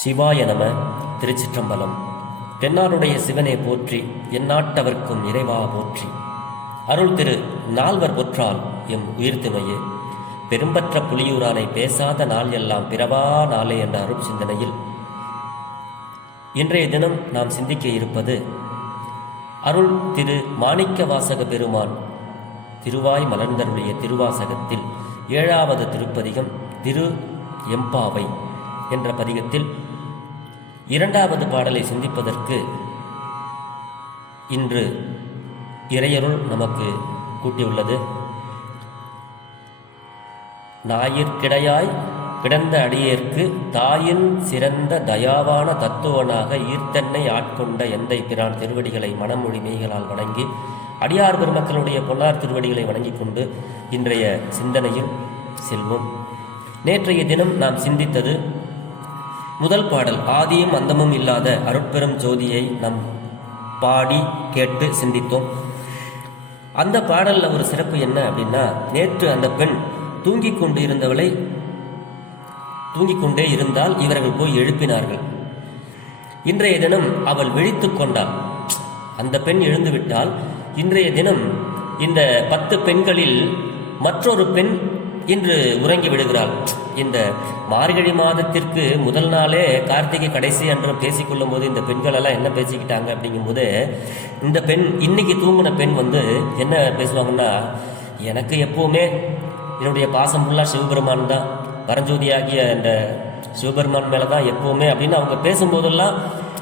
சிவாய நம. திருச்சிற்றம்பலம். தென்னாடுடைய சிவனே போற்றி, எந்நாட்டவர்க்கும் இறைவா போற்றி. அருள் திரு நால்வர் பொற்றால் எம் உயிர்த்துமையே, பெரும்பற்ற புலியூரானை பேசாத நாள் எல்லாம் பிறவா நாளே என்ற அருள் சிந்தனையில் இன்றைய தினம் நாம் சிந்திக்க இருப்பது அருள் திரு மாணிக்க வாசக பெருமான் திருவாய் மலர்ந்தருடைய திருவாசகத்தில் 7வது திருப்பதிகம் திரு எம்பாவை என்ற பதிகத்தில் 2வது பாடலை சிந்திப்பதற்கு இன்று இறையருள் நமக்கு கூட்டியுள்ளது. ஞாயிற்கிடையாய் கிடந்த அடியேற்கு தாயின் சிறந்த தயாவான தத்துவனாக ஈர்த்தன்னை ஆட்கொண்ட எந்தை பிரான் திருவடிகளை மனமொழி மெய்களால் வணங்கி அடியார் பெருமக்களுடைய பொன்னார் திருவடிகளை வணங்கிக் கொண்டு இன்றைய சிந்தனையில் செல்வோம். நேற்றைய தினம் நாம் சிந்தித்தது முதல் பாடல், ஆதியும் அந்தமும் இல்லாத அருட்பெரும் ஜோதியை நாம் பாடி கேட்டு சிந்தித்தோம். அந்த பாடலில் ஒரு சிறப்பு என்ன அப்படின்னா, நேற்று அந்த பெண் தூங்கிக் கொண்டு இருந்தவளை தூங்கிக் கொண்டே இருந்தால் இவர்கள் போய் எழுப்பினார்கள். இன்றைய தினம் அவள் விழித்து கொண்டாள். அந்த பெண் எழுந்து விட்டால் இன்றைய தினம் இந்த 10 பெண்களில் மற்றொரு பெண் இன்று உறங்கி விடுகிறாள். இந்த மார்கழி மாதத்திற்கு முதல் நாளே கார்த்திகை கடைசி என்று பேசிக்கொள்ளும் போது இந்த பெண்கள் எல்லாம் என்ன பேசிக்கிட்டாங்க அப்படிங்கும்போது, இந்த பெண் இன்னைக்கு தூங்கின பெண் என்ன பேசுவாங்கன்னா, எனக்கு எப்பவுமே என்னுடைய பாசம் ஃபுல்லாக சிவபெருமான் தான், பரஞ்சோதியாகிய இந்த சிவபெருமான் மேலே தான் எப்பவுமே அப்படின்னு அவங்க பேசும்போதெல்லாம்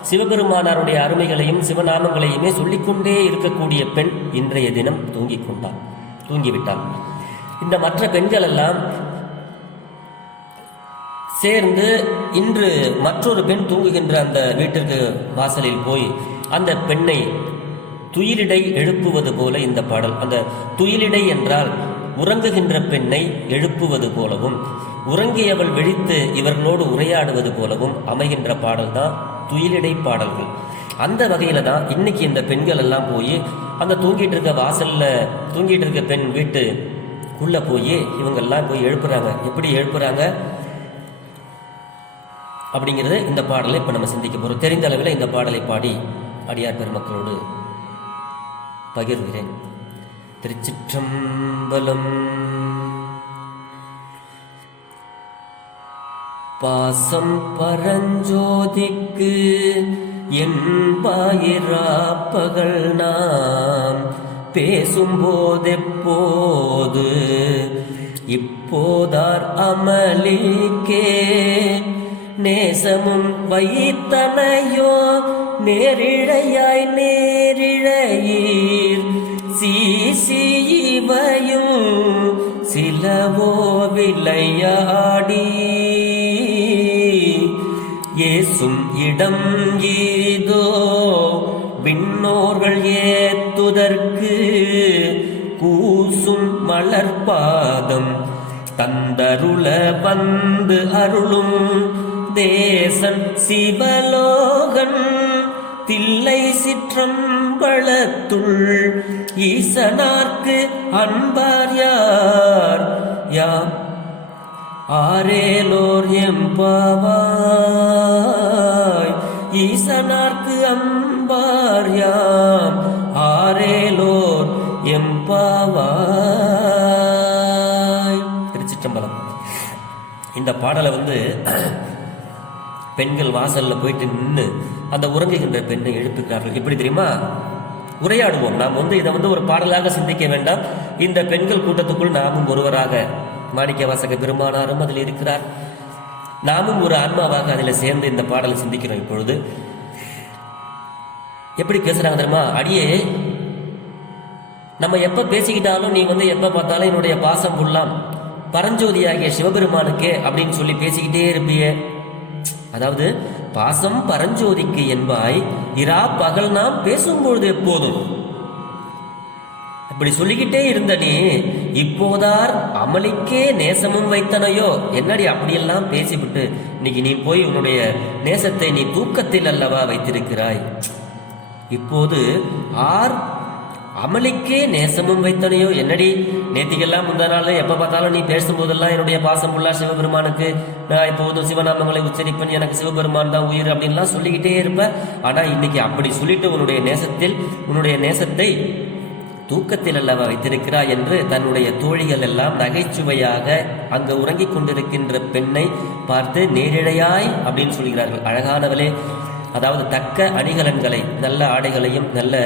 சிவபெருமானாருடைய அருமைகளையும் சிவநாமங்களையுமே சொல்லிக்கொண்டே இருக்கக்கூடிய பெண் இன்றைய தினம் தூங்கிவிட்டாள். இந்த மற்ற பெண்கள் எல்லாம் சேர்ந்து இன்று மற்றொரு பெண் தூங்குகின்ற அந்த வீட்டிற்கு வாசலில் போய் அந்த பெண்ணை துயிலிடை எழுப்புவது போல இந்த பாடல். அந்த துயிலிடை என்றால் உறங்குகின்ற பெண்ணை எழுப்புவது போலவும் உறங்கியவள் விழித்து இவர்களோடு உரையாடுவது போலவும் அமைகின்ற பாடல் தான் துயிலிடை பாடல்கள். அந்த வகையில தான் இன்னைக்கு இந்த பெண்கள் எல்லாம் போய் அந்த தூங்கிட்டு இருக்க வாசல்ல தூங்கிட்டு இருக்க பெண் வீட்டுக்குள்ள போய் இவங்கெல்லாம் போய் எழுப்புறாங்க. எப்படி எழுப்புறாங்க அப்படிங்கிறது இந்த பாடலை இப்ப நம்ம சிந்திக்க போறோம். தெரிந்த அளவில் இந்த பாடலை பாடி அடியார் பெருமக்களோடு பகிர்கிறேன். திருச்சிற்றம்பலம். பாசம் பரஞ்சோதிக்கு என்பாயிராப்பகல் நாம் பேசும்போதெப்போது இப்போதார் அமளிக்கே நேசமும் வைத்தனையோ நேரிழையாய் நேரிழையீர் சீசிவையும் சிலவோ விளையாடி ஏசும் இடம் ஏதோ விண்ணோர்கள் ஏத்துதற்கு கூசும் மலர்பாதம் தந்தருள வந்து அருளும் தேசன் சிவலோகன் தில்லை சிற்றம்பலத்துள் ஈசனார்க்கு அன்பார் யார் யாம் ஆரேலோர் எம்பாவாய். ஈசனார்க்கு அம்பார் யாம் ஆரேலோர் எம்பாவாய். திருச்சிற்றம்பலம். இந்த பாடலை பெண்கள் வாசல்ல போயிட்டு நின்று அந்த உறங்குகின்ற பெண்ணை எழுப்புகிறார்கள். எப்படி தெரியுமா? உரையாடுவோம். நாம் இதை ஒரு பாடலாக சிந்திக்க வேண்டாம். இந்த பெண்கள் கூட்டத்துக்குள் நாமும் ஒருவராக, மாணிக்க வாசக பெருமானாரும் அதில் இருக்கிறார், நாமும் ஒரு ஆன்மாவாக அதில் சேர்ந்து இந்த பாடலை சிந்திக்கிறோம். இப்பொழுது எப்படி பேசுறாங்க தெரியுமா? அடியே, நம்ம எப்ப பேசிக்கிட்டாலும் நீ எப்ப பார்த்தாலும் என்னுடைய பாசம் ஃபுல்லாம் பரஞ்சோதியாகிய சிவபெருமானுக்கே அப்படின்னு சொல்லி பேசிக்கிட்டே இருப்பியே. அதாவது பாசம் பரஞ்சோதிக்கு என்பாய் இரா பகல் நாம் பேசும்பொழுது எப்போதும் இப்படி சொல்லிக்கிட்டே இருந்த நீ இப்போதார் அமளிக்கே நேசமும் வைத்தனையோ. என்னடி அப்படியெல்லாம் பேசிவிட்டு இன்னைக்கு நீ போய் உன்னுடைய நேசத்தை நீ தூக்கத்தில் அல்லவா வைத்திருக்கிறாய். இப்போது ஆர் அமளிக்கே நேசமும் வைத்தனையோ. என்னடி நேத்திக்கெல்லாம் முந்தா நாள் எப்போ பார்த்தாலும் நீ பேசும்போதெல்லாம் என்னுடைய பாசம் ஃபுல்லா சிவபெருமானுக்கு, நான் இப்போதும் சிவநாமங்களை உச்சரிப்பேன், எனக்கு சிவபெருமான் தான் உயிர் அப்படின்லாம் சொல்லிக்கிட்டே இருப்பேன். ஆனால் இன்னைக்கு அப்படி சொல்லிட்டு உன்னுடைய நேசத்தை தூக்கத்தில் அல்லவா வைத்திருக்கிறாய் என்று தன்னுடைய தோழிகள் எல்லாம் நகைச்சுவையாக அங்கு உறங்கிக் கொண்டிருக்கின்ற பெண்ணை பார்த்து நேரிழையாய் அப்படின்னு சொல்கிறார்கள். அழகானவளே, அதாவது தக்க அணிகலன்களை, நல்ல ஆடைகளையும் நல்ல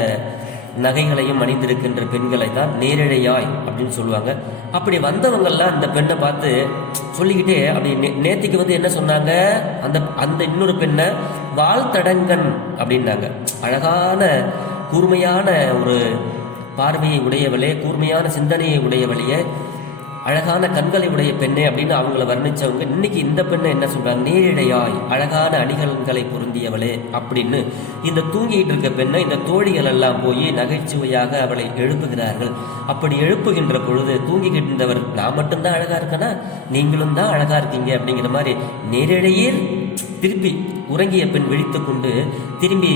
நகைகளையும் அணிந்திருக்கின்ற பெண்களை தான் நேரிழையாய் அப்படின்னு சொல்லுவாங்க. அப்படி வந்தவங்கெல்லாம் அந்த பெண்ணை பார்த்து சொல்லிக்கிட்டே அப்படி நேத்திக்கு வந்து என்ன சொன்னாங்க, அந்த இன்னொரு பெண்ணை வாழ்த்தடங்கன் அப்படின்னாங்க. அழகான கூர்மையான ஒரு பார்வையை உடையவளே, கூர்மையான சிந்தனையை உடையவளையே, அழகான கண்களை உடைய பெண்ணே அப்படின்னு அவங்கள வர்ணிச்சவங்க இன்னைக்கு இந்த பெண்ணை என்ன சொல்றாங்க, நேரிடையாய் அழகான அணிகலன்களை பொருந்தியவளே அப்படின்னு இந்த தூங்கிட்டு இருக்க பெண்ணை இந்த தோழிகள் எல்லாம் போய் நகைச்சுவையாக அவளை எழுப்புகிறார்கள். அப்படி எழுப்புகின்ற பொழுது தூங்கிக்கிட்டு இருந்தவர், நான் மட்டும்தான் அழகா இருக்கேனா, நீங்களும் தான் அழகா இருக்கீங்க அப்படிங்கிற மாதிரி நேரிடையீர். திருப்பி உறங்கிய பெண் விழித்து கொண்டு திரும்பி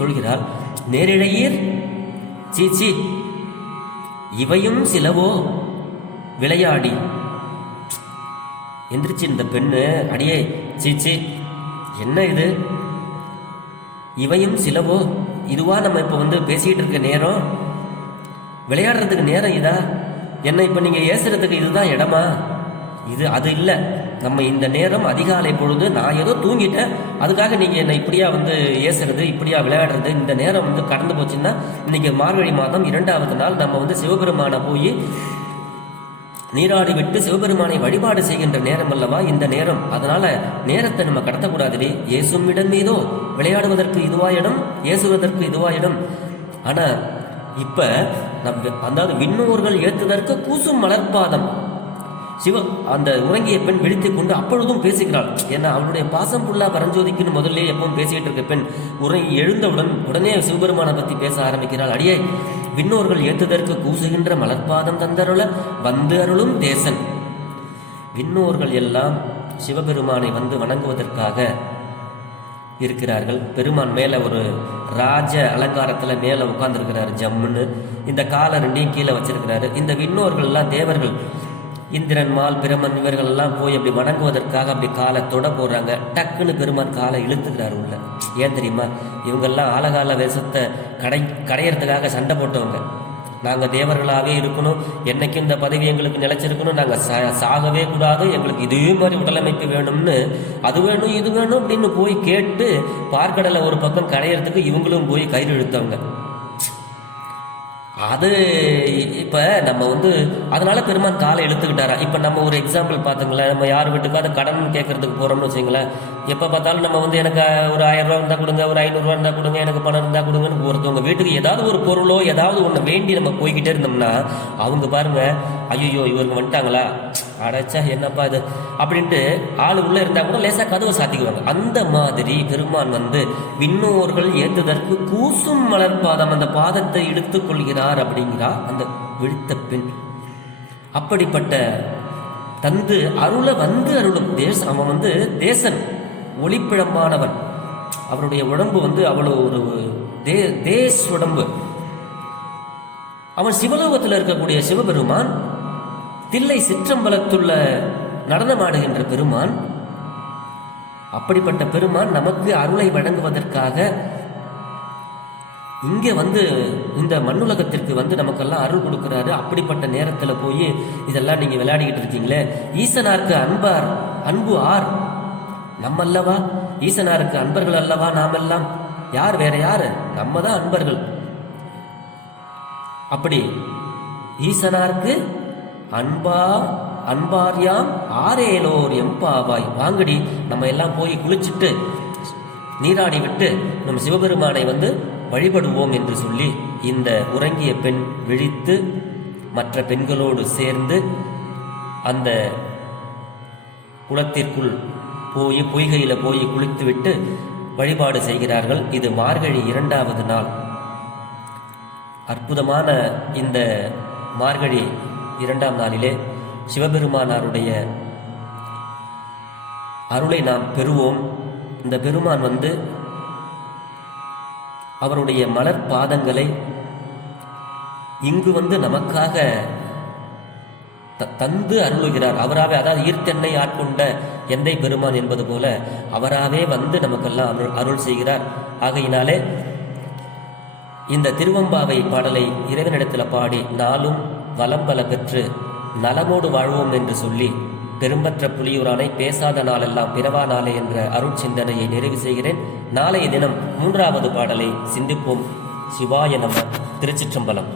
சொல்கிறார், நேரிடையீர், சீச்சி இவையும் சிலவோ விளையாடி. எந்திரிச்சு இந்த பெண்ணு, அடியே சீச்சி என்ன இது, இவையும் சிலவோ, இதுவா நம்ம இப்போ வந்து பேசிட்டு இருக்க நேரம், விளையாடுறதுக்கு நேரம் இதா, என்ன இப்போ நீங்க ஏசுறதுக்கு இதுதான் இடமா, இது அது இல்லை. நம்ம இந்த நேரம் அதிகாலை பொழுது, நான் ஏதோ தூங்கிட்டேன், அதுக்காக நீங்கள் என்னை இப்படியா வந்து ஏசுறது, இப்படியா விளையாடுறது, இந்த நேரம் வந்து கடந்து போச்சுன்னா இன்னைக்கு மார்கழி மாதம் 2வது நாள் நம்ம வந்து சிவபெருமானை போய் நீராடி விட்டு சிவபெருமானை வழிபாடு செய்கின்ற நேரம் அல்லவா இந்த நேரம். அதனால நேரத்தை நம்ம கடத்தக்கூடாது. ஏசும் இடம் மீதோ, விளையாடுவதற்கு இதுவா இடம், ஏசுவதற்கு இதுவா இடம். ஆனா இப்ப அதாவது விண்ணோர்கள் ஏற்றுதற்கு கூசும் மலர்பாதம். அந்த உறங்கிய பெண் விழித்துக் கொண்டு அப்பொழுதும் பேசுகிறாள். ஏன்னா அவளுடைய பாசம் புல்லா பரஞ்சோதிக்குன்னு முதல்ல எப்பவும் பேசிட்டு இருக்க பெண் உறங்கி எழுந்தவுடன் உடனே சிவபெருமானை பத்தி பேச ஆரம்பிக்கிறாள். அடியே, விண்ணோர்கள் ஏத்துதற்கு கூசுகின்ற மலர்பாதம் தந்தருள வந்து அருளும் தேசன். விண்ணோர்கள் எல்லாம் சிவபெருமானை வந்து வணங்குவதற்காக இருக்கிறார்கள். பெருமான் மேல ஒரு ராஜ அலங்காரத்துல மேல உட்கார்ந்துருக்கிறாரு ஜம்முன்னு. இந்த காலை ரெண்டையும் கீழே வச்சிருக்கிறாரு. இந்த விண்ணோர்கள் எல்லாம் தேவர்கள், இந்திரன், மால், பிரமன் இவர்கள் எல்லாம் போய் அப்படி வணங்குவதற்காக அப்படி காலை தொட போடுறாங்க. டக்குன்னு பெருமான் காலை இழுத்துக்கிறாரு உள்ள. ஏன் தெரியுமா, இவங்கெல்லாம் ஆலகால வேஷத்தை கடையறதுக்காக சண்டை போட்டவங்க. நாங்கள் தேவர்களாகவே இருக்கணும், என்னைக்கும் இந்த பதவி எங்களுக்கு நிலைச்சிருக்கணும், நாங்கள் சாகவே கூடாது, எங்களுக்கு இதே மாதிரி உடலமைப்பு வேணும்னு, அது வேணும் இது வேணும் அப்படின்னு போய் கேட்டு பார்க்கடலை ஒரு பக்கம் கடையறதுக்கு இவங்களும் போய் கயிறு இழுத்தவங்க. அது இப்போ நம்ம வந்து அதனால பெருமான் காலை இழுத்துக்கிட்டாரா. இப்போ நம்ம ஒரு எக்ஸாம்பிள் பார்த்துங்களேன், நம்ம யார் வீட்டுக்காவது கடன் கேட்கறதுக்கு போகிறோம்னு வச்சுங்களேன், எப்போ பார்த்தாலும் நம்ம வந்து எனக்கு ஒரு 1000 ரூபா இருந்தால் கொடுங்க, ஒரு 500 ரூபா இருந்தால் கொடுங்க, எனக்கு பணம் இருந்தால் கொடுங்கன்னு ஒருத்தவங்க வீட்டுக்கு ஏதாவது ஒரு பொருளோ ஏதாவது ஒன்று வேண்டி நம்ம போய்கிட்டே இருந்தோம்னா அவங்க பாருங்க, ஐயோ இவருக்கு வந்துட்டாங்களா, அடைச்சா என்னப்பா இது அப்படின்ட்டு ஆள் உள்ள இருந்தால் கூட லேசாக கதவை சாத்திக்குவாங்க. அந்த மாதிரி பெருமான் வந்து விண்ணோர்கள் ஏற்றுதற்கு கூசும் மலர்பாதம், அந்த பாதத்தை இழுத்துக் கொள்கிறார் அப்படிங்கிறா அந்த விழித்த பெண். அப்படிப்பட்ட தந்து அருள வந்து அருளும் தேசம். அவன் வந்து தேசன், ஒளிப்பிழம்பானவன். அவருடைய உடம்பு வந்து அவ்வளோ ஒரு தேஸ் உடம்பு. அவன் சிவலோகத்தில் இருக்கக்கூடிய சிவபெருமான், தில்லை சிற்றம்பலத்துள்ள நடனமாடுகின்ற பெருமான். அப்படிப்பட்ட பெருமான் நமக்கு அருளை வழங்குவதற்காக இங்கே வந்து இந்த மண்ணுலகத்திற்கு வந்து நமக்கெல்லாம் அருள் கொடுக்குறாரு. அப்படிப்பட்ட நேரத்தில் போய் இதெல்லாம் நீங்கள் விளையாடிக்கிட்டு இருக்கீங்களே, ஈசனாருக்கு அன்பு ஆர் நம்ம அல்லவா, ஈசனாருக்கு அன்பர்கள் அல்லவா நாமெல்லாம், யார் வேற யாரு, நம்ம தான் அன்பர்கள். அப்படி ஈசனாருக்கு அன்பார்யாம் ஆரேலோர் எம்பாவாய். வாங்கடி, நம்ம எல்லாம் போய் குளிச்சுட்டு நீராடி விட்டு நம் சிவபெருமானை வந்து வழிபடுவோம் என்று சொல்லி இந்த உறங்கிய பெண் விழித்து மற்ற பெண்களோடு சேர்ந்து அந்த குளத்திற்குள் போய் பொய்கையில் போய் குளித்துவிட்டு வழிபாடு செய்கிறார்கள். இது மார்கழி 2வது நாள். அற்புதமான இந்த மார்கழி 2ஆம் நாளிலே சிவபெருமானாருடைய அருளை நாம் பெறுவோம். இந்த பெருமான் வந்து அவருடைய மலர் பாதங்களை இங்கு வந்து நமக்காக தந்து அருளுகிறார். அவராகவே, அதாவது ஈர்த்தென்னை ஆட்கொண்ட எந்தை பெருமான் என்பது போல அவராகவே வந்து நமக்கெல்லாம் அருள் செய்கிறார். ஆகையினாலே இந்த திருவம்பாவை பாடலை இறைவனிடத்தில் பாடி நாளும் வளம் பல பெற்று நலமோடு வாழ்வோம் என்று சொல்லி பெரும்பற்ற புலியூரானை பேசாத நாளெல்லாம் பிறவா நாளே என்ற அருள் சிந்தனையை நிறைவு செய்கிறேன். நாளைய தினம் 3வது பாடலை சிந்திப்போம். சிவாய நம. திருச்சிற்றம்பலம்.